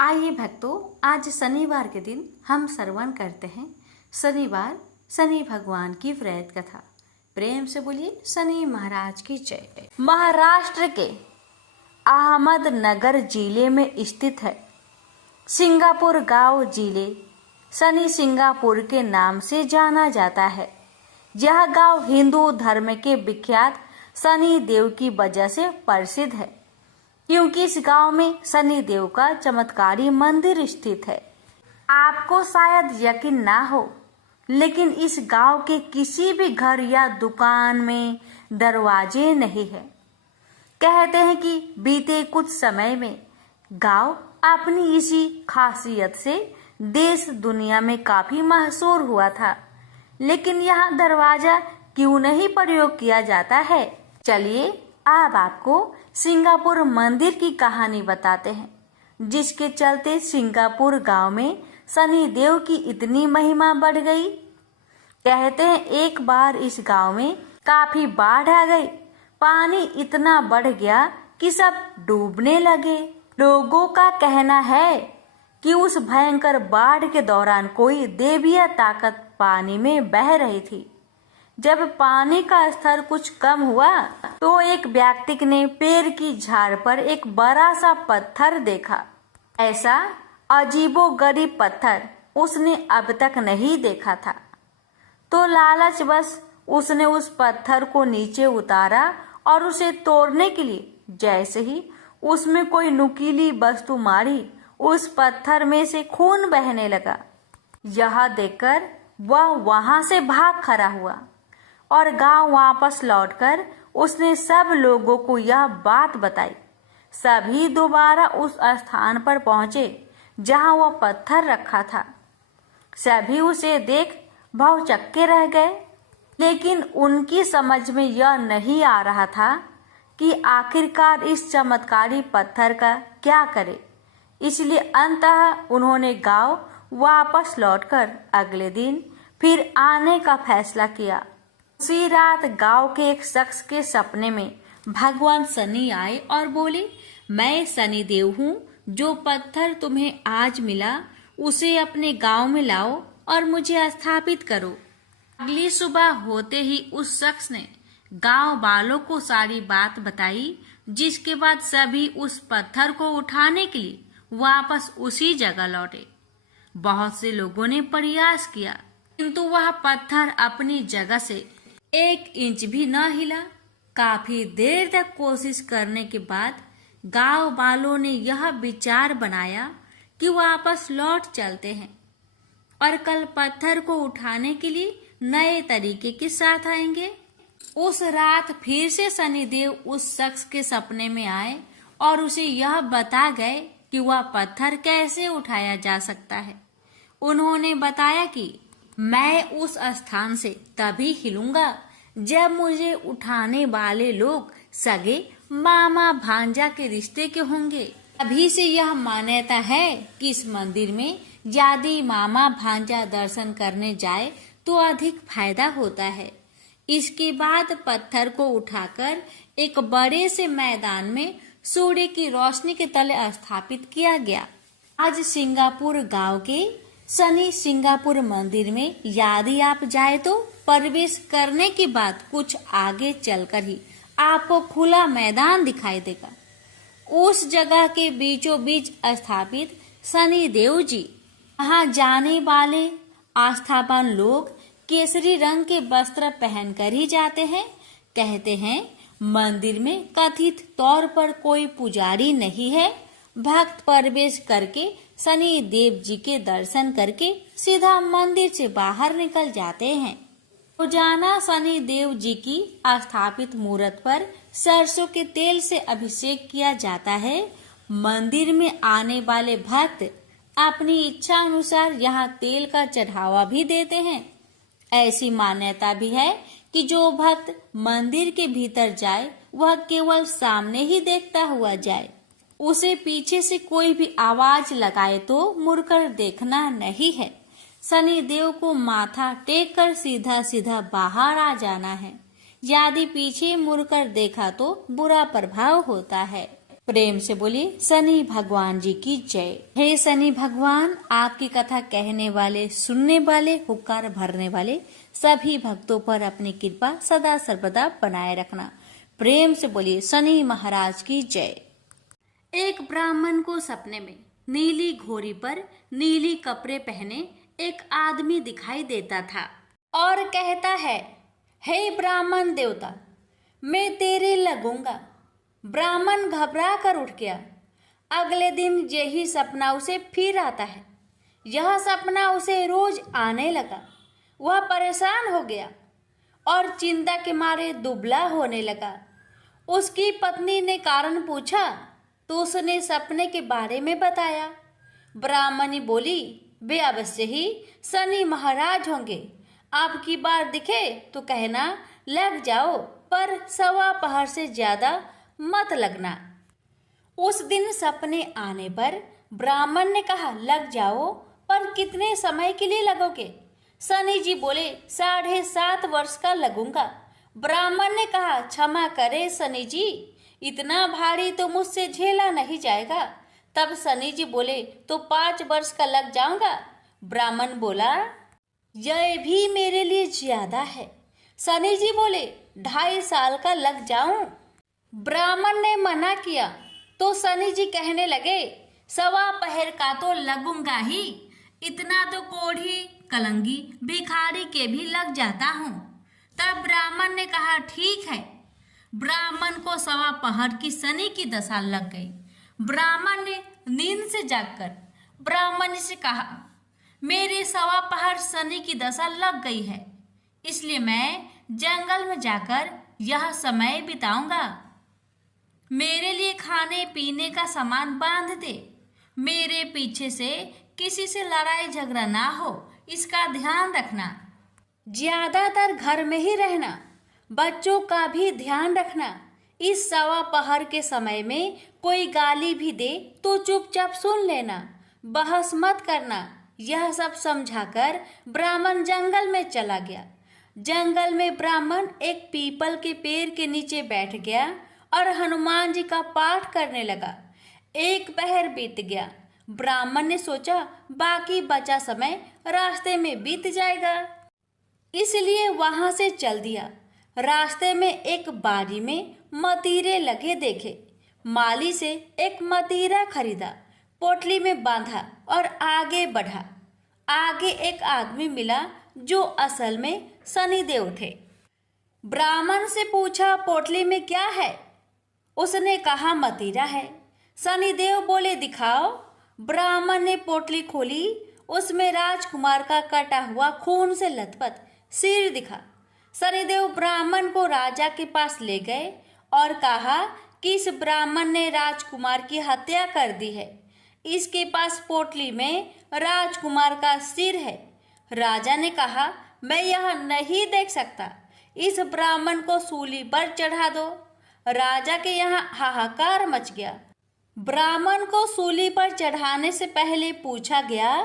आइए भक्तों, आज शनिवार के दिन हम श्रवण करते हैं शनिवार शनि भगवान की व्रत कथा। प्रेम से बोलिए शनि महाराज की जय। महाराष्ट्र के अहमदनगर जिले में स्थित है सिंगापुर गांव। जिले शनि सिंगापुर के नाम से जाना जाता है। यह गांव हिंदू धर्म के विख्यात शनि देव की वजह से प्रसिद्ध है, क्योंकि इस गांव में शनि देव का चमत्कारी मंदिर स्थित है। आपको शायद यकीन ना हो, लेकिन इस गांव के किसी भी घर या दुकान में दरवाजे नहीं है। कहते हैं कि बीते कुछ समय में गांव अपनी इसी खासियत से देश दुनिया में काफी मशहूर हुआ था। लेकिन यहाँ दरवाजा क्यों नहीं प्रयोग किया जाता है? चलिए अब आपको सिंगापुर मंदिर की कहानी बताते हैं, जिसके चलते सिंगापुर गांव में शनि देव की इतनी महिमा बढ़ गई। कहते हैं एक बार इस गांव में काफी बाढ़ आ गई। पानी इतना बढ़ गया कि सब डूबने लगे। लोगों का कहना है कि उस भयंकर बाढ़ के दौरान कोई दैवीय ताकत पानी में बह रही थी। जब पानी का स्तर कुछ कम हुआ तो एक व्यक्ति ने पेड़ की झाड़ पर एक बड़ा सा पत्थर देखा। ऐसा अजीबोगरीब पत्थर उसने अब तक नहीं देखा था। तो लालचवश उसने उस पत्थर को नीचे उतारा और उसे तोड़ने के लिए जैसे ही उसमें कोई नुकीली वस्तु मारी, उस पत्थर में से खून बहने लगा। यह देखकर वह वहां से भाग खड़ा हुआ और गांव वापस लौटकर उसने सब लोगों को यह बात बताई। सभी दोबारा उस स्थान पर पहुंचे जहां वह पत्थर रखा था। सभी उसे देख भौचक्के रह गए, लेकिन उनकी समझ में यह नहीं आ रहा था कि आखिरकार इस चमत्कारी पत्थर का क्या करे। इसलिए अंततः उन्होंने गांव वापस लौटकर अगले दिन फिर आने का फैसला किया। उसी रात गांव के एक शख्स के सपने में भगवान शनि आए और बोले, मैं शनि देव हूँ, जो पत्थर तुम्हें आज मिला उसे अपने गांव में लाओ और मुझे स्थापित करो। अगली सुबह होते ही उस शख्स ने गांव वालों को सारी बात बताई, जिसके बाद सभी उस पत्थर को उठाने के लिए वापस उसी जगह लौटे। बहुत से लोगों ने प्रयास किया, किंतु वह पत्थर अपनी जगह से 1 इंच भी न हिला। काफी देर तक कोशिश करने के बाद गांव वालों ने यह विचार बनाया कि वापस लौट चलते हैं और कल पत्थर को उठाने के लिए नए तरीके के साथ आएंगे। उस रात फिर से शनिदेव उस शख्स के सपने में आए और उसे यह बता गए कि वह पत्थर कैसे उठाया जा सकता है। उन्होंने बताया कि मैं उस स्थान से तभी हिलूंगा जब मुझे उठाने वाले लोग सगे मामा भांजा के रिश्ते के होंगे। अभी से यह मान्यता है कि इस मंदिर में यदि मामा भांजा दर्शन करने जाए तो अधिक फायदा होता है। इसके बाद पत्थर को उठाकर एक बड़े से मैदान में सूर्य की रोशनी के तले स्थापित किया गया। आज सिंगापुर गांव के शनि सिंगापुर मंदिर में यदि आप जाए तो प्रवेश करने के बाद कुछ आगे चलकर ही आपको खुला मैदान दिखाई देगा। उस जगह के बीचों बीच स्थापित शनि देव जी, वहां जाने वाले आस्थावान लोग केसरी रंग के वस्त्र पहनकर ही जाते हैं। कहते हैं मंदिर में कथित तौर पर कोई पुजारी नहीं है। भक्त प्रवेश करके शनि देव जी के दर्शन करके सीधा मंदिर से बाहर निकल जाते हैं। रोजाना शनि देव जी की स्थापित मूर्त पर सरसों के तेल से अभिषेक किया जाता है। मंदिर में आने वाले भक्त अपनी इच्छा अनुसार यहाँ तेल का चढ़ावा भी देते हैं। ऐसी मान्यता भी है कि जो भक्त मंदिर के भीतर जाए वह केवल सामने ही देखता हुआ जाए। उसे पीछे से कोई भी आवाज लगाए तो मुड़कर देखना नहीं है। शनि देव को माथा टेक कर सीधा सीधा बाहर आ जाना है। यदि पीछे मुड़कर देखा तो बुरा प्रभाव होता है। प्रेम से बोलिए शनि भगवान जी की जय। हे शनि भगवान, आपकी कथा कहने वाले, सुनने वाले, हुक्कार भरने वाले सभी भक्तों पर अपनी कृपा सदा सर्वदा बनाए रखना। प्रेम से बोलिए शनि महाराज की जय। एक ब्राह्मण को सपने में नीली घोड़ी पर नीली कपड़े पहने एक आदमी दिखाई देता था और कहता है, हे ब्राह्मण देवता, मैं तेरे लगूंगा। ब्राह्मण घबरा कर उठ गया। अगले दिन यही सपना उसे फिर आता है। यह सपना उसे रोज आने लगा। वह परेशान हो गया और चिंता के मारे दुबला होने लगा। उसकी पत्नी ने कारण पूछा तो उसने सपने के बारे में बताया। ब्राह्मणी बोली, वे अवश्य ही शनि महाराज होंगे। आपकी बार दिखे तो कहना लग जाओ, पर सवा पहर से ज्यादा मत लगना। उस दिन सपने आने पर ब्राह्मण ने कहा, लग जाओ, पर कितने समय के लिए लगोगे? शनि जी बोले, 7.5 वर्ष का लगूंगा। ब्राह्मण ने कहा, क्षमा करे शनि जी, इतना भारी तो मुझसे झेला नहीं जाएगा। तब शनि जी बोले, तो 5 वर्ष का लग जाऊंगा। ब्राह्मण बोला, यह भी मेरे लिए ज्यादा है। शनि जी बोले, 2.5 साल का लग जाऊं। ब्राह्मण ने मना किया तो शनि जी कहने लगे, सवा पहर का तो लगूंगा ही, इतना तो कोढ़ी कलंगी भिखारी के भी लग जाता हूँ। तब ब्राह्मण ने कहा, ठीक है। ब्राह्मण को सवा पहर की शनि की दशा लग गई। ब्राह्मण ने नींद से जागकर ब्राह्मण से कहा, मेरे सवा पहर शनि की दशा लग गई है, इसलिए मैं जंगल में जाकर यह समय बिताऊंगा। मेरे लिए खाने पीने का सामान बांध दे। मेरे पीछे से किसी से लड़ाई झगड़ा ना हो, इसका ध्यान रखना। ज्यादातर घर में ही रहना। बच्चों का भी ध्यान रखना। इस सवा पहर के समय में कोई गाली भी दे तो चुपचाप सुन लेना, बहस मत करना। यह सब समझाकर ब्राह्मण जंगल में चला गया। जंगल में ब्राह्मण एक पीपल के पेड़ के नीचे बैठ गया और हनुमान जी का पाठ करने लगा। 1 पहर बीत गया। ब्राह्मण ने सोचा बाकी बचा समय रास्ते में बीत जाएगा, इसलिए वहां से चल दिया। रास्ते में एक बारी में मतीरे लगे देखे। माली से एक मतीरा खरीदा, पोटली में बांधा और आगे बढ़ा। आगे एक आदमी मिला जो असल में शनिदेव थे। ब्राह्मण से पूछा, पोटली में क्या है? उसने कहा, मतीरा है। शनिदेव बोले, दिखाओ। ब्राह्मण ने पोटली खोली। उसमें राजकुमार का कटा हुआ खून से लथपथ सिर दिखा। शनिदेव ब्राह्मण को राजा के पास ले गए और कहा कि इस ब्राह्मण ने राजकुमार की हत्या कर दी है। इसके पास पोटली में राजकुमार का सिर है। राजा ने कहा, मैं यह नहीं देख सकता, इस ब्राह्मण को सूली पर चढ़ा दो। राजा के यहाँ हाहाकार मच गया। ब्राह्मण को सूली पर चढ़ाने से पहले पूछा गया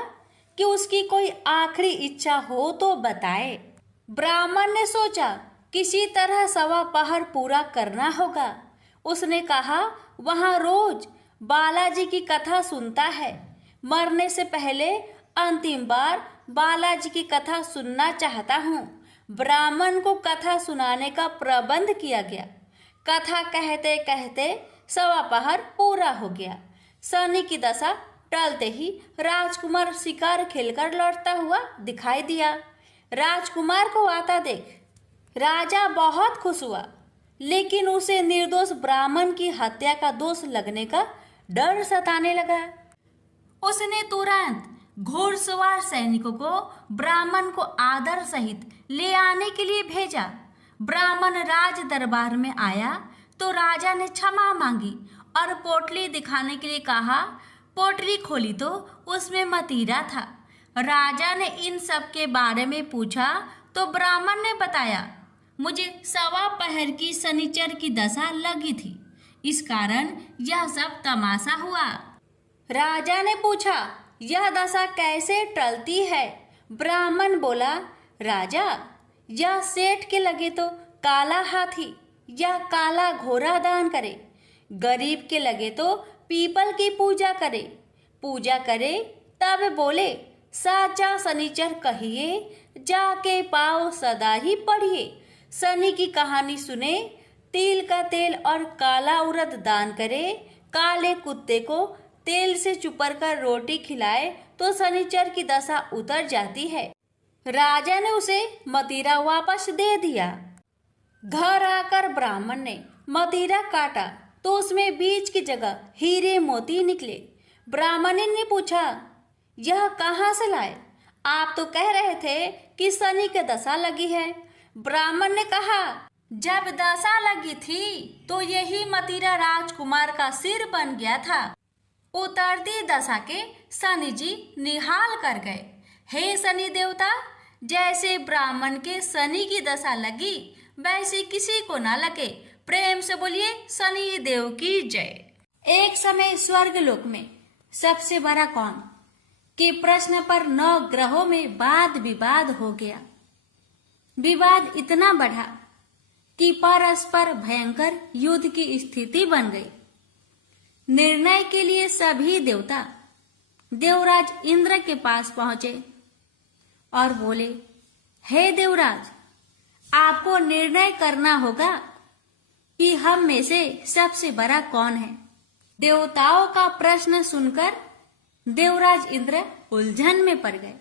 कि उसकी कोई आखिरी इच्छा हो तो बताए। ब्राह्मण ने सोचा किसी तरह सवा पहर पूरा करना होगा। उसने कहा, वहाँ रोज बालाजी की कथा सुनता है। मरने से पहले अंतिम बार बालाजी की कथा सुनना चाहता हूँ। ब्राह्मण को कथा सुनाने का प्रबंध किया गया। कथा कहते कहते सवा पहर पूरा हो गया। शनि की दशा टलते ही राजकुमार शिकार खेलकर लौटता हुआ दिखाई दिया। राजकुमार को आता देख राजा बहुत खुश हुआ, लेकिन उसे निर्दोष ब्राह्मण की हत्या का दोष लगने का डर सताने लगा। उसने तुरंत घोड़सवार सैनिकों को ब्राह्मण को आदर सहित ले आने के लिए भेजा। ब्राह्मण राज दरबार में आया तो राजा ने क्षमा मांगी और पोटली दिखाने के लिए कहा। पोटली खोली तो उसमें मतीरा था। राजा ने इन सब के बारे में पूछा तो ब्राह्मण ने बताया, मुझे सवा पहर की शनिचर की दशा लगी थी, इस कारण यह सब तमाशा हुआ। राजा ने पूछा, यह दशा कैसे टलती है? ब्राह्मण बोला, राजा, यह सेठ के लगे तो काला हाथी या काला घोड़ा दान करे। गरीब के लगे तो पीपल की पूजा करे। पूजा करे तब बोले, साचा शनिचर कहिए, जाके पाओ सदा ही पढ़िए। शनि की कहानी सुने, तिल का तेल और काला उड़द दान करे। काले कुत्ते को तेल से चुपर कर रोटी खिलाए तो शनिचर की दशा उतर जाती है। राजा ने उसे मदिरा वापस दे दिया। घर आकर ब्राह्मण ने मदिरा काटा तो उसमें बीज की जगह हीरे मोती निकले। ब्राह्मण ने पूछा, यह कहाँ से लाए? आप तो कह रहे थे कि शनि की दशा लगी है। ब्राह्मण ने कहा, जब दशा लगी थी तो यही मदिरा राजकुमार का सिर बन गया था। उतरती दशा के शनि जी निहाल कर गए। हे शनि देवता, जैसे ब्राह्मण के शनि की दशा लगी वैसी किसी को न लगे। प्रेम से बोलिए शनि देव की जय। एक समय स्वर्ग लोक में सबसे बड़ा कौन के प्रश्न पर 9 ग्रहों में वाद विवाद हो गया। विवाद इतना बढ़ा कि परस्पर भयंकर युद्ध की स्थिति बन गई। निर्णय के लिए सभी देवता देवराज इंद्र के पास पहुंचे और बोले, हे देवराज, आपको निर्णय करना होगा कि हम में से सबसे बड़ा कौन है। देवताओं का प्रश्न सुनकर देवराज इंद्र उलझन में पड़ गए।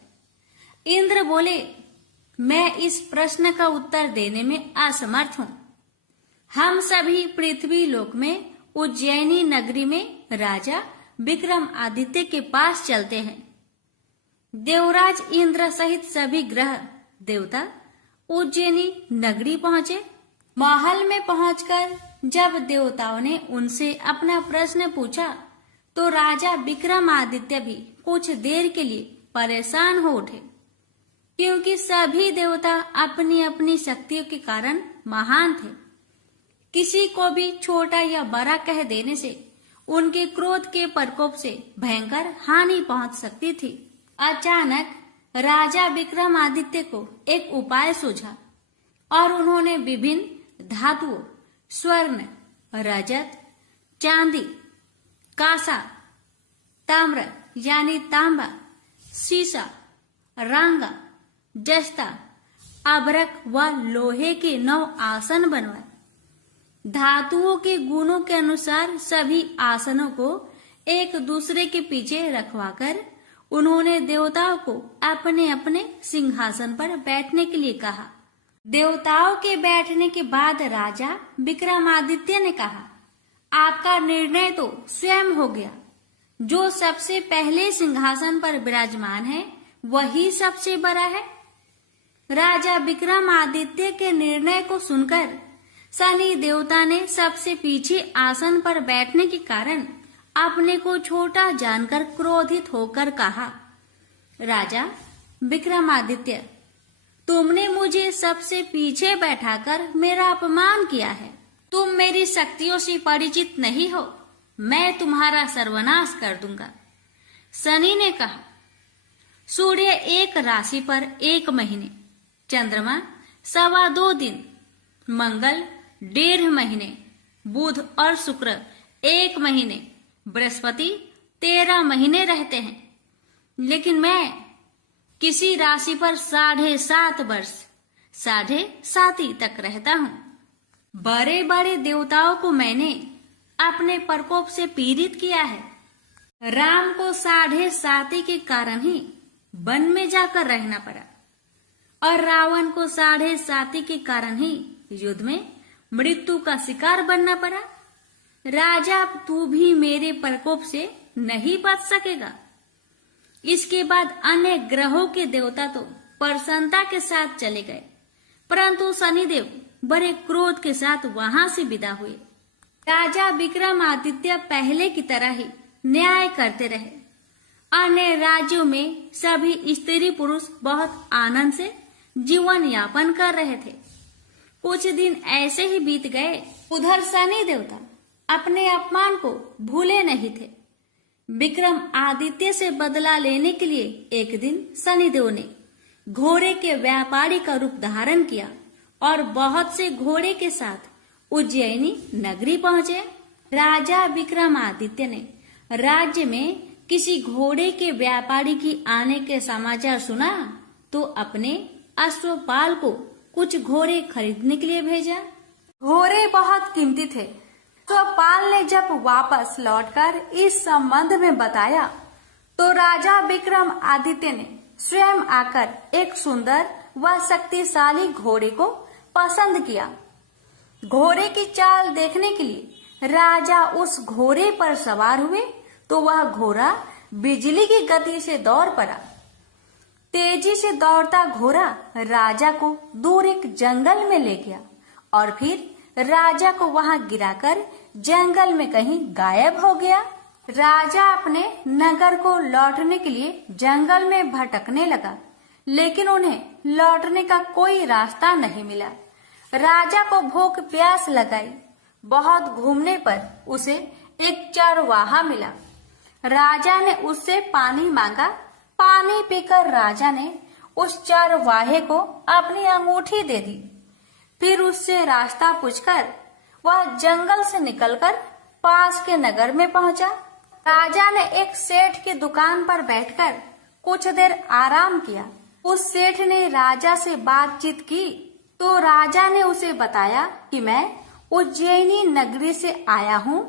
इंद्र बोले, मैं इस प्रश्न का उत्तर देने में असमर्थ हूं। हम सभी पृथ्वी लोक में उज्जैनी नगरी में राजा विक्रमादित्य के पास चलते हैं। देवराज इंद्र सहित सभी ग्रह देवता उज्जैनी नगरी पहुंचे। महल में पहुंचकर जब देवताओं ने उनसे अपना प्रश्न पूछा तो राजा विक्रमादित्य भी कुछ देर के लिए परेशान हो उठे, क्योंकि सभी देवता अपनी अपनी शक्तियों के कारण महान थे। किसी को भी छोटा या बड़ा कह देने से उनके क्रोध के प्रकोप से भयंकर हानि पहुंच सकती थी। अचानक राजा विक्रमादित्य को एक उपाय सूझा और उन्होंने विभिन्न धातुओं, स्वर्ण, रजत, चांदी, कांसा, ताम्र यानी तांबा, सीसा, रांगा, जस्ता, अभ्रक व लोहे के 9 आसन बनवाए। धातुओं के गुणों के अनुसार सभी आसनों को एक दूसरे के पीछे रखवाकर उन्होंने देवताओं को अपने अपने सिंहासन पर बैठने के लिए कहा। देवताओं के बैठने के बाद राजा विक्रमादित्य ने कहा, आपका निर्णय तो स्वयं हो गया। जो सबसे पहले सिंहासन पर विराजमान है वही सबसे बड़ा है। राजा विक्रमादित्य के निर्णय को सुनकर शनि देवता ने सबसे पीछे आसन पर बैठने के कारण अपने को छोटा जानकर क्रोधित होकर कहा, राजा विक्रमादित्य, तुमने मुझे सबसे पीछे बैठाकर मेरा अपमान किया है। तुम मेरी शक्तियों से परिचित नहीं हो। मैं तुम्हारा सर्वनाश कर दूंगा। शनि ने कहा, सूर्य एक राशि पर 1 महीने, चंद्रमा 2.25 दिन, मंगल 1.5 महीने, बुध और शुक्र 1 महीने, बृहस्पति 13 महीने रहते हैं, लेकिन मैं किसी राशि पर 7.5 वर्ष 7.5 तक रहता हूँ। बड़े बड़े देवताओं को मैंने अपने प्रकोप से पीड़ित किया है। राम को 7.5 के कारण ही वन में जाकर रहना पड़ा और रावण को 7.5 के कारण ही युद्ध में मृत्यु का शिकार बनना पड़ा। राजा, तू भी मेरे प्रकोप से नहीं बच सकेगा। इसके बाद अन्य ग्रहों के देवता तो प्रसन्नता के साथ चले गए, परंतु शनिदेव बड़े क्रोध के साथ वहां से विदा हुए। राजा विक्रमादित्य पहले की तरह ही न्याय करते रहे। अन्य राज्यों में सभी स्त्री पुरुष बहुत आनंद से जीवन यापन कर रहे थे। कुछ दिन ऐसे ही बीत गए। उधर शनि देवता अपने अपमान को भूले नहीं थे। विक्रम आदित्य से बदला लेने के लिए एक दिन शनिदेव ने घोड़े के व्यापारी का रूप धारण किया और बहुत से घोड़े के साथ उज्जैनी नगरी पहुंचे। राजा विक्रमादित्य ने राज्य में किसी घोड़े के व्यापारी की आने के समाचार सुना तो अपने अश्वपाल को कुछ घोड़े खरीदने के लिए भेजा। घोड़े बहुत कीमती थे। तो पाल ने जब वापस लौटकर इस संबंध में बताया तो राजा विक्रम आदित्य ने स्वयं आकर एक सुंदर व शक्तिशाली घोड़े को पसंद किया। घोड़े की चाल देखने के लिए राजा उस घोड़े पर सवार हुए तो वह घोड़ा बिजली की गति से दौड़ पड़ा। तेजी से दौड़ता घोड़ा राजा को दूर एक जंगल में ले गया और फिर राजा को वहां गिराकर जंगल में कहीं गायब हो गया। राजा अपने नगर को लौटने के लिए जंगल में भटकने लगा, लेकिन उन्हें लौटने का कोई रास्ता नहीं मिला। राजा को भूख प्यास लगाई। बहुत घूमने पर उसे एक चरवाहा मिला। राजा ने उससे पानी मांगा। पानी पीकर राजा ने उस चरवाहे को अपनी अंगूठी दे दी। फिर उससे रास्ता पूछकर वह जंगल से निकलकर पास के नगर में पहुंचा। राजा ने एक सेठ की दुकान पर बैठकर कुछ देर आराम किया। उस सेठ ने राजा से बातचीत की तो राजा ने उसे बताया कि मैं उज्जैनी नगरी से आया हूँ।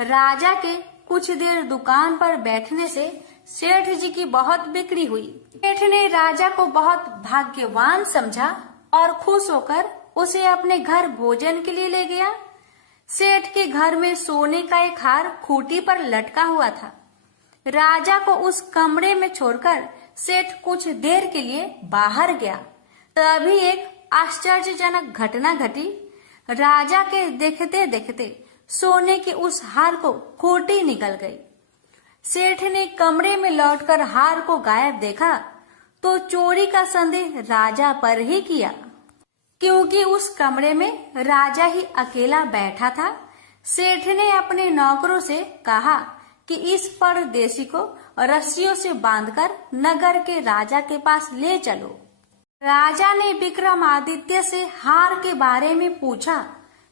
राजा के कुछ देर दुकान पर बैठने से सेठ जी की बहुत बिक्री हुई। सेठ ने राजा को बहुत भाग्यवान समझा और खुश होकर उसे अपने घर भोजन के लिए ले गया। सेठ के घर में सोने का एक हार खूंटी पर लटका हुआ था। राजा को उस कमरे में छोड़कर सेठ कुछ देर के लिए बाहर गया। तभी एक आश्चर्यजनक घटना घटी। राजा के देखते देखते सोने के उस हार को खूंटी निकल गई। सेठ ने कमरे में लौटकर हार को गायब देखा तो चोरी का संदेह राजा पर ही किया, क्योंकि उस कमरे में राजा ही अकेला बैठा था। सेठ ने अपने नौकरों से कहा कि इस परदेशी को रस्सियों से बांधकर नगर के राजा के पास ले चलो। राजा ने विक्रमादित्य से हार के बारे में पूछा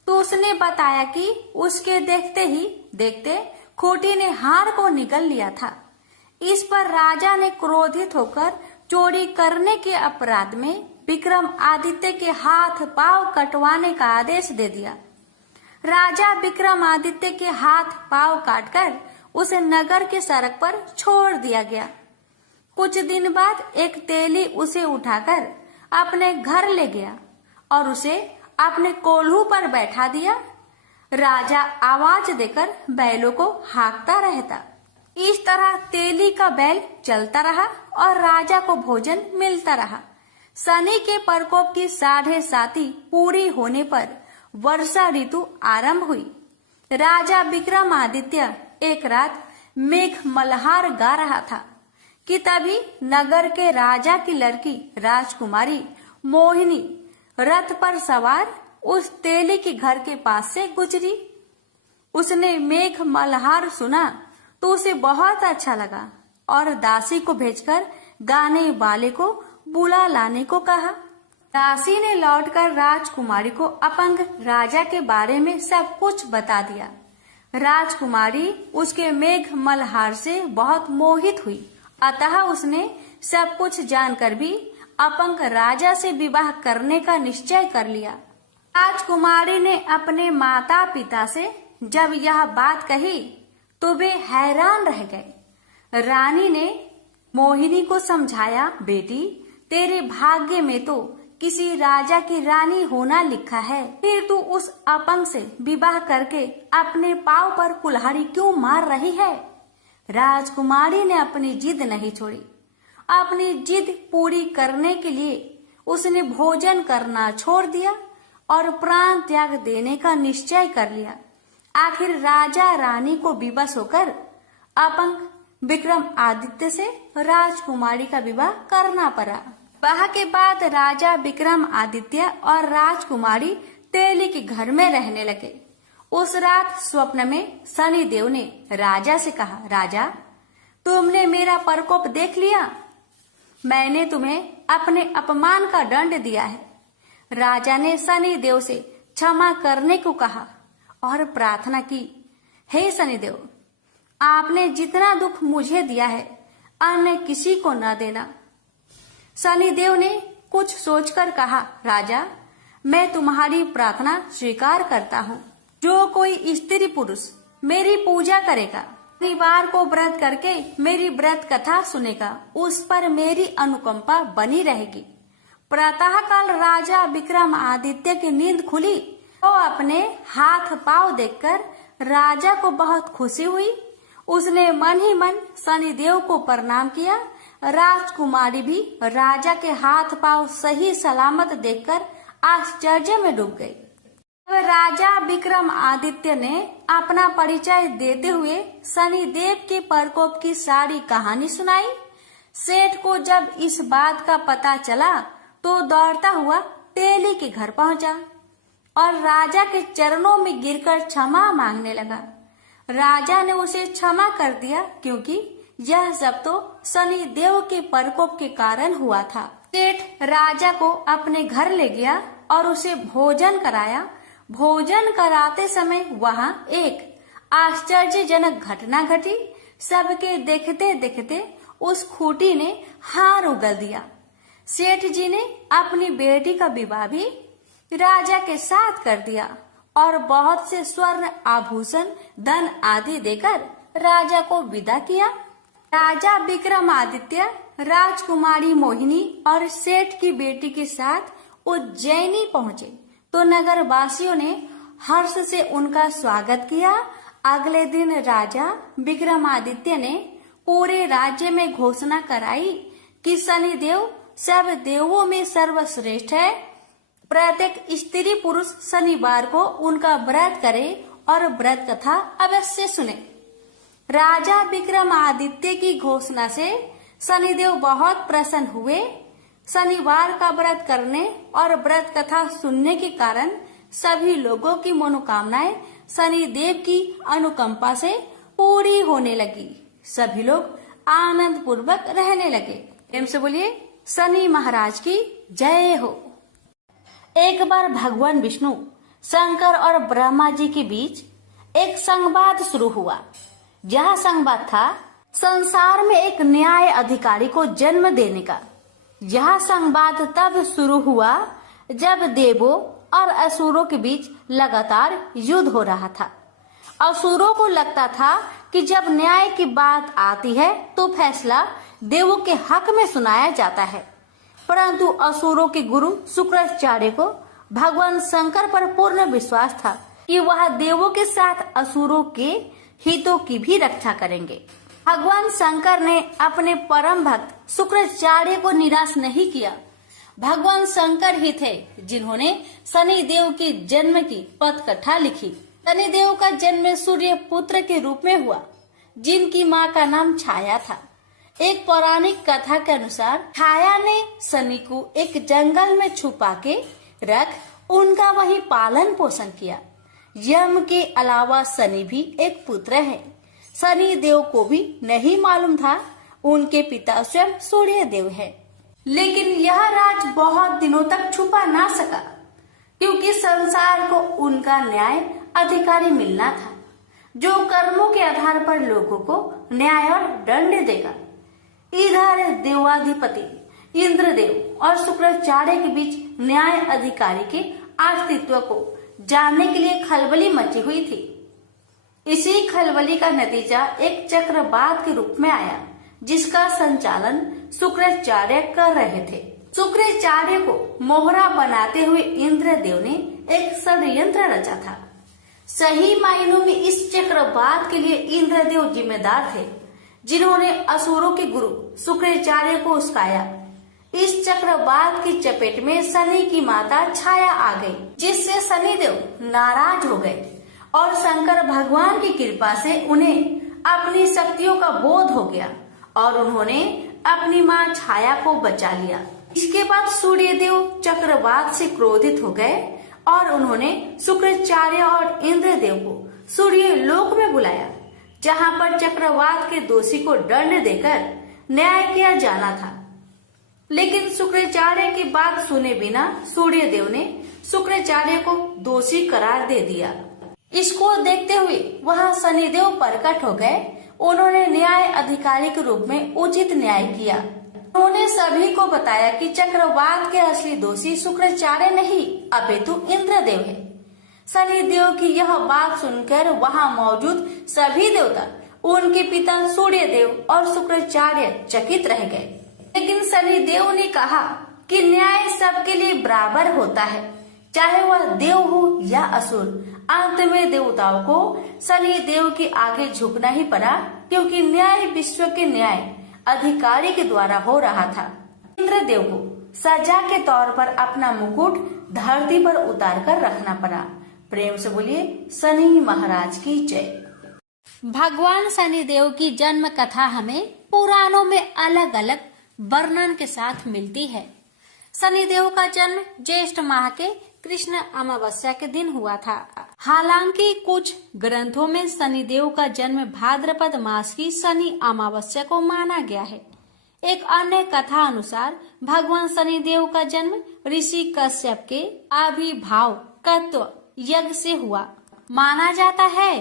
तो उसने बताया कि उसके देखते ही देखते खूंटी ने हार को निगल लिया था। इस पर राजा ने क्रोधित होकर चोरी करने के अपराध में विक्रमादित्य के हाथ पांव कटवाने का आदेश दे दिया। राजा विक्रमादित्य के हाथ पांव काटकर उसे नगर के सड़क पर छोड़ दिया गया। कुछ दिन बाद एक तेली उसे उठाकर अपने घर ले गया और उसे अपने कोल्हू पर बैठा दिया। राजा आवाज देकर बैलों को हाँकता रहता। इस तरह तेली का बैल चलता रहा और राजा को भोजन मिलता रहा। शनि के प्रकोप की 7.5 पूरी होने पर वर्षा ऋतु आरंभ हुई। राजा विक्रमादित्य एक रात मेघ मल्हार गा रहा था कि तभी नगर के राजा की लड़की राजकुमारी मोहिनी रथ पर सवार उस तेली के घर के पास से गुजरी। उसने मेघ मल्हार सुना तो उसे बहुत अच्छा लगा और दासी को भेजकर गाने वाले को बुला लाने को कहा। दासी ने लौटकर राजकुमारी को अपंग राजा के बारे में सब कुछ बता दिया। राजकुमारी उसके मेघ मल्हार से बहुत मोहित हुई, अतः उसने सब कुछ जानकर भी अपंग राजा से विवाह करने का निश्चय कर लिया। राजकुमारी ने अपने माता पिता से जब यह बात कही तो वे हैरान रह गए। रानी ने मोहिनी को समझाया, बेटी तेरे भाग्य में तो किसी राजा की रानी होना लिखा है, फिर तू उस अपंग से विवाह करके अपने पांव पर कुल्हाड़ी क्यों मार रही है। राजकुमारी ने अपनी जिद नहीं छोड़ी। अपनी जिद पूरी करने के लिए उसने भोजन करना छोड़ दिया और प्राण त्याग देने का निश्चय कर लिया। आखिर राजा रानी को विवश होकर अपंग विक्रमादित्य से राजकुमारी का विवाह करना पड़ा। विवाह के बाद राजा विक्रमादित्य और राजकुमारी तेली के घर में रहने लगे। उस रात स्वप्न में शनिदेव ने राजा से कहा, राजा तुमने मेरा प्रकोप देख लिया। मैंने तुम्हें अपने अपमान का दंड दिया है। राजा ने शनिदेव से क्षमा करने को कहा और प्रार्थना की हे शनिदेव, आपने जितना दुख मुझे दिया है अन्य किसी को न देना। शनिदेव ने कुछ सोचकर कहा, राजा, मैं तुम्हारी प्रार्थना स्वीकार करता हूँ। जो कोई स्त्री पुरुष मेरी पूजा करेगा, शनिवार को व्रत करके मेरी व्रत कथा सुनेगा, उस पर मेरी अनुकंपा बनी रहेगी। प्रातः काल राजा विक्रमादित्य की नींद खुली तो अपने हाथ पांव देखकर राजा को बहुत खुशी हुई। उसने मन ही मन शनिदेव को प्रणाम किया। राजकुमारी भी राजा के हाथ पांव सही सलामत देखकर आश्चर्य में डूब गई। राजा विक्रमादित्य ने अपना परिचय देते हुए शनिदेव के प्रकोप की सारी कहानी सुनाई। सेठ को जब इस बात का पता चला तो दौड़ता हुआ तेली के घर पहुंचा और राजा के चरणों में गिरकर क्षमा मांगने लगा। राजा ने उसे क्षमा कर दिया क्योंकि यह सब तो शनिदेव के प्रकोप के कारण हुआ था। सेठ राजा को अपने घर ले गया और उसे भोजन कराया। भोजन कराते समय वहां एक आश्चर्यजनक घटना घटी। सबके देखते देखते उस खूंटी ने हार उगल दिया। सेठ जी ने अपनी बेटी का विवाह भी राजा के साथ कर दिया और बहुत से स्वर्ण आभूषण, धन आदि देकर राजा को विदा किया। राजा विक्रमादित्य राजकुमारी मोहिनी और सेठ की बेटी के साथ उज्जैनी पहुंचे तो नगर वासियों ने हर्ष से उनका स्वागत किया। अगले दिन राजा विक्रमादित्य ने पूरे राज्य में घोषणा कराई कि शनिदेव सब देवों में सर्वश्रेष्ठ है। प्रत्येक स्त्री पुरुष शनिवार को उनका व्रत करे और व्रत कथा अवश्य सुने। राजा विक्रमादित्य की घोषणा से शनिदेव बहुत प्रसन्न हुए। शनिवार का व्रत करने और व्रत कथा सुनने के कारण सभी लोगों की मनोकामनाएं शनिदेव की अनुकंपा से पूरी होने लगी। सभी लोग आनंद पूर्वक रहने लगे। प्रेम से बोलिए शनि महाराज की जय हो। एक बार भगवान विष्णु, शंकर और ब्रह्मा जी के बीच एक संवाद शुरू हुआ। यह संवाद था संसार में एक न्याय अधिकारी को जन्म देने का। यह संवाद तब शुरू हुआ जब देवों और असुरों के बीच लगातार युद्ध हो रहा था। असुरों को लगता था कि जब न्याय की बात आती है तो फैसला देवों के हक में सुनाया जाता है, परंतु असुरों के गुरु शुक्राचार्य को भगवान शंकर पर पूर्ण विश्वास था कि वह देवों के साथ असुरों के हितों की भी रक्षा करेंगे। भगवान शंकर ने अपने परम भक्त शुक्राचार्य को निराश नहीं किया। भगवान शंकर ही थे जिन्होंने शनि देव के जन्म की पथकथा लिखी। शनि देव का जन्म सूर्य पुत्र के रूप में हुआ, जिनकी माँ का नाम छाया था। एक पौराणिक कथा के अनुसार छाया ने शनि को एक जंगल में छुपा के रख उनका वही पालन पोषण किया। यम के अलावा शनि भी एक पुत्र है। शनि देव को भी नहीं मालूम था उनके पिता स्वयं सूर्य देव है। लेकिन यह राज बहुत दिनों तक छुपा ना सका, क्योंकि संसार को उनका न्याय अधिकारी मिलना था, जो कर्मों के आधार पर लोगों को न्याय और दंड देगा। इधर देवाधिपति इंद्रदेव और शुक्राचार्य के बीच न्याय अधिकारी के अस्तित्व को जानने के लिए खलबली मची हुई थी। इसी खलबली का नतीजा एक चक्रवात के रूप में आया, जिसका संचालन शुक्राचार्य कर रहे थे। शुक्राचार्य को मोहरा बनाते हुए इंद्रदेव ने एक षड्यंत्र रचा था। सही मायनों में इस चक्रवात के लिए इंद्रदेव जिम्मेदार थे, जिन्होंने असुरों के गुरु शुक्राचार्य को उस्काया। इस चक्रवात की चपेट में शनि की माता छाया आ गई, जिससे शनिदेव नाराज हो गए और शंकर भगवान की कृपा से उन्हें अपनी शक्तियों का बोध हो गया और उन्होंने अपनी माँ छाया को बचा लिया। इसके बाद सूर्य देव चक्रवात से क्रोधित हो गए और उन्होंने शुक्राचार्य और इंद्रदेव को सूर्य लोक में बुलाया, जहाँ पर चक्रवात के दोषी को दंड देकर न्याय किया जाना था। लेकिन शुक्राचार्य की बात सुने बिना सूर्य देव ने शुक्राचार्य को दोषी करार दे दिया। इसको देखते हुए वहां शनिदेव प्रकट हो गए। उन्होंने न्याय अधिकारी के रूप में उचित न्याय किया। उन्होंने सभी को बताया कि चक्रवात के असली दोषी शुक्राचार्य नहीं अपितु इंद्रदेव है। शनिदेव की यह बात सुनकर वहां मौजूद सभी देवता, उनके पिता सूर्यदेव और शुक्राचार्य चकित रह गए। लेकिन शनिदेव ने कहा कि न्याय सबके लिए बराबर होता है, चाहे वह देव हो या असुर। अंत में देवताओं को शनिदेव के आगे झुकना ही पड़ा, क्योंकि न्याय विश्व के न्याय अधिकारी के द्वारा हो रहा था। इंद्रदेव को सजा के तौर पर अपना मुकुट धरती पर उतार कर रखना पड़ा। प्रेम से बोलिए शनि महाराज की जय। भगवान शनिदेव की जन्म कथा हमें पुराणों में अलग अलग वर्णन के साथ मिलती है। शनिदेव का जन्म ज्येष्ठ माह के कृष्ण अमावस्या के दिन हुआ था। हालांकि कुछ ग्रंथों में शनिदेव का जन्म भाद्रपद मास की शनि अमावस्या को माना गया है। एक अन्य कथा अनुसार भगवान शनिदेव का जन्म ऋषि कश्यप के आविर्भाव तत्व यज्ञ से हुआ माना जाता है।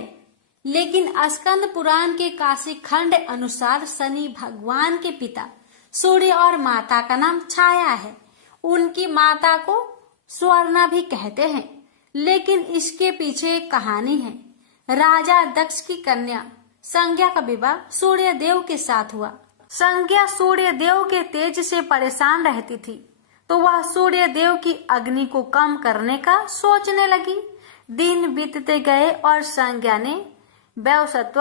लेकिन स्कंद पुराण के काशी खंड अनुसार शनि भगवान के पिता सूर्य और माता का नाम छाया है। उनकी माता को स्वर्णा भी कहते हैं। लेकिन इसके पीछे एक कहानी है। राजा दक्ष की कन्या संज्ञा का विवाह सूर्य देव के साथ हुआ। संज्ञा सूर्य देव के तेज से परेशान रहती थी, तो वह सूर्य देव की अग्नि को कम करने का सोचने लगी। दिन बीतते गए और संज्ञा ने वैवस्वत,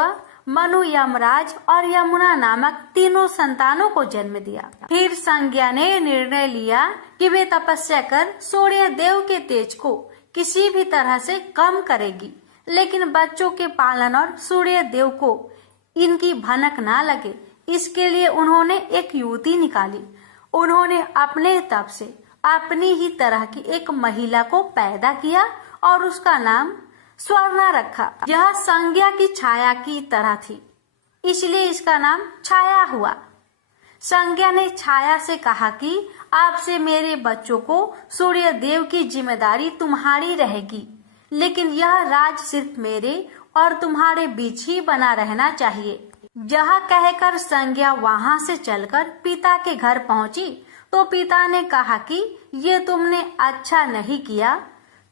मनु, यमराज और यमुना नामक तीनों संतानों को जन्म दिया। फिर संज्ञा ने निर्णय लिया कि वे तपस्या कर सूर्य देव के तेज को किसी भी तरह से कम करेगी। लेकिन बच्चों के पालन और सूर्य देव को इनकी भनक ना लगे, इसके लिए उन्होंने एक युवती निकाली। उन्होंने अपने तप से अपनी ही तरह की एक महिला को पैदा किया और उसका नाम स्वर्णा रखा। यह संज्ञा की छाया की तरह थी, इसलिए इसका नाम छाया हुआ। संज्ञा ने छाया से कहा कि आपसे मेरे बच्चों को सूर्य देव की जिम्मेदारी तुम्हारी रहेगी, लेकिन यह राज सिर्फ मेरे और तुम्हारे बीच ही बना रहना चाहिए। यह कहकर संज्ञा वहां से चलकर पिता के घर पहुंची, तो पिता ने कहा कि ये तुमने अच्छा नहीं किया,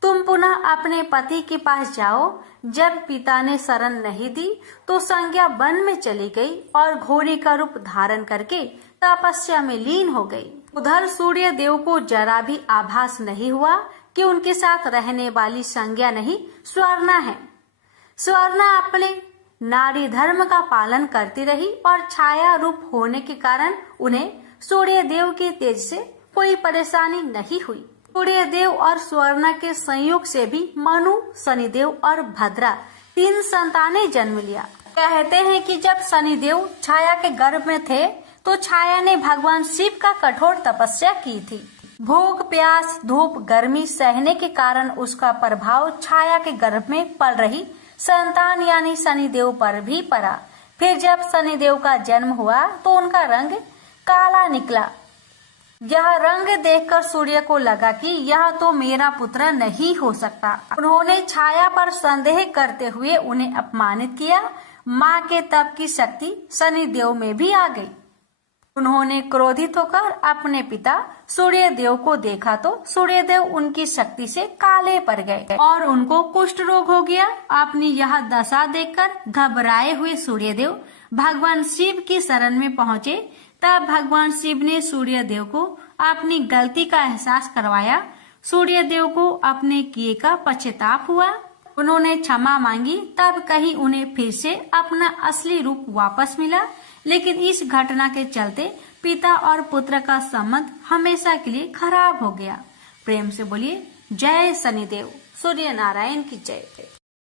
तुम पुनः अपने पति के पास जाओ। जब पिता ने शरण नहीं दी तो संज्ञा वन में चली गई और घोड़ी का रूप धारण करके तपस्या में लीन हो गई। उधर सूर्य देव को जरा भी आभास नहीं हुआ कि उनके साथ रहने वाली संज्ञा नहीं, स्वर्णा है। स्वर्णा अपने नारी धर्म का पालन करती रही और छाया रूप होने के कारण उन्हें सूर्य देव के तेज से कोई परेशानी नहीं हुई। सूर्य देव और स्वर्णा के संयोग से भी मनु, शनिदेव और भद्रा 3 संतानें जन्म लिया। कहते हैं कि जब शनिदेव छाया के गर्भ में थे तो छाया ने भगवान शिव का कठोर तपस्या की थी। भूख, प्यास, धूप, गर्मी सहने के कारण उसका प्रभाव छाया के गर्भ में पल रही संतान यानी शनिदेव पर भी पड़ा। फिर जब शनिदेव का जन्म हुआ तो उनका रंग काला निकला। यह रंग देखकर सूर्य को लगा कि यह तो मेरा पुत्र नहीं हो सकता। उन्होंने छाया पर संदेह करते हुए उन्हें अपमानित किया। माँ के तप की शक्ति शनिदेव में भी आ गई। उन्होंने क्रोधित होकर अपने पिता सूर्य देव को देखा तो सूर्य देव उनकी शक्ति से काले पड़ गए और उनको कुष्ठ रोग हो गया। अपनी यह दशा देखकर घबराए हुए सूर्य देव भगवान शिव की शरण में पहुँचे। तब भगवान शिव ने सूर्य देव को अपनी गलती का एहसास करवाया। सूर्य देव को अपने किए का पश्चाताप हुआ। उन्होंने क्षमा मांगी। तब कहीं उन्हें फिर से अपना असली रूप वापस मिला। लेकिन इस घटना के चलते पिता और पुत्र का संबंध हमेशा के लिए खराब हो गया। प्रेम से बोलिए जय शनिदेव। सूर्य नारायण की जय।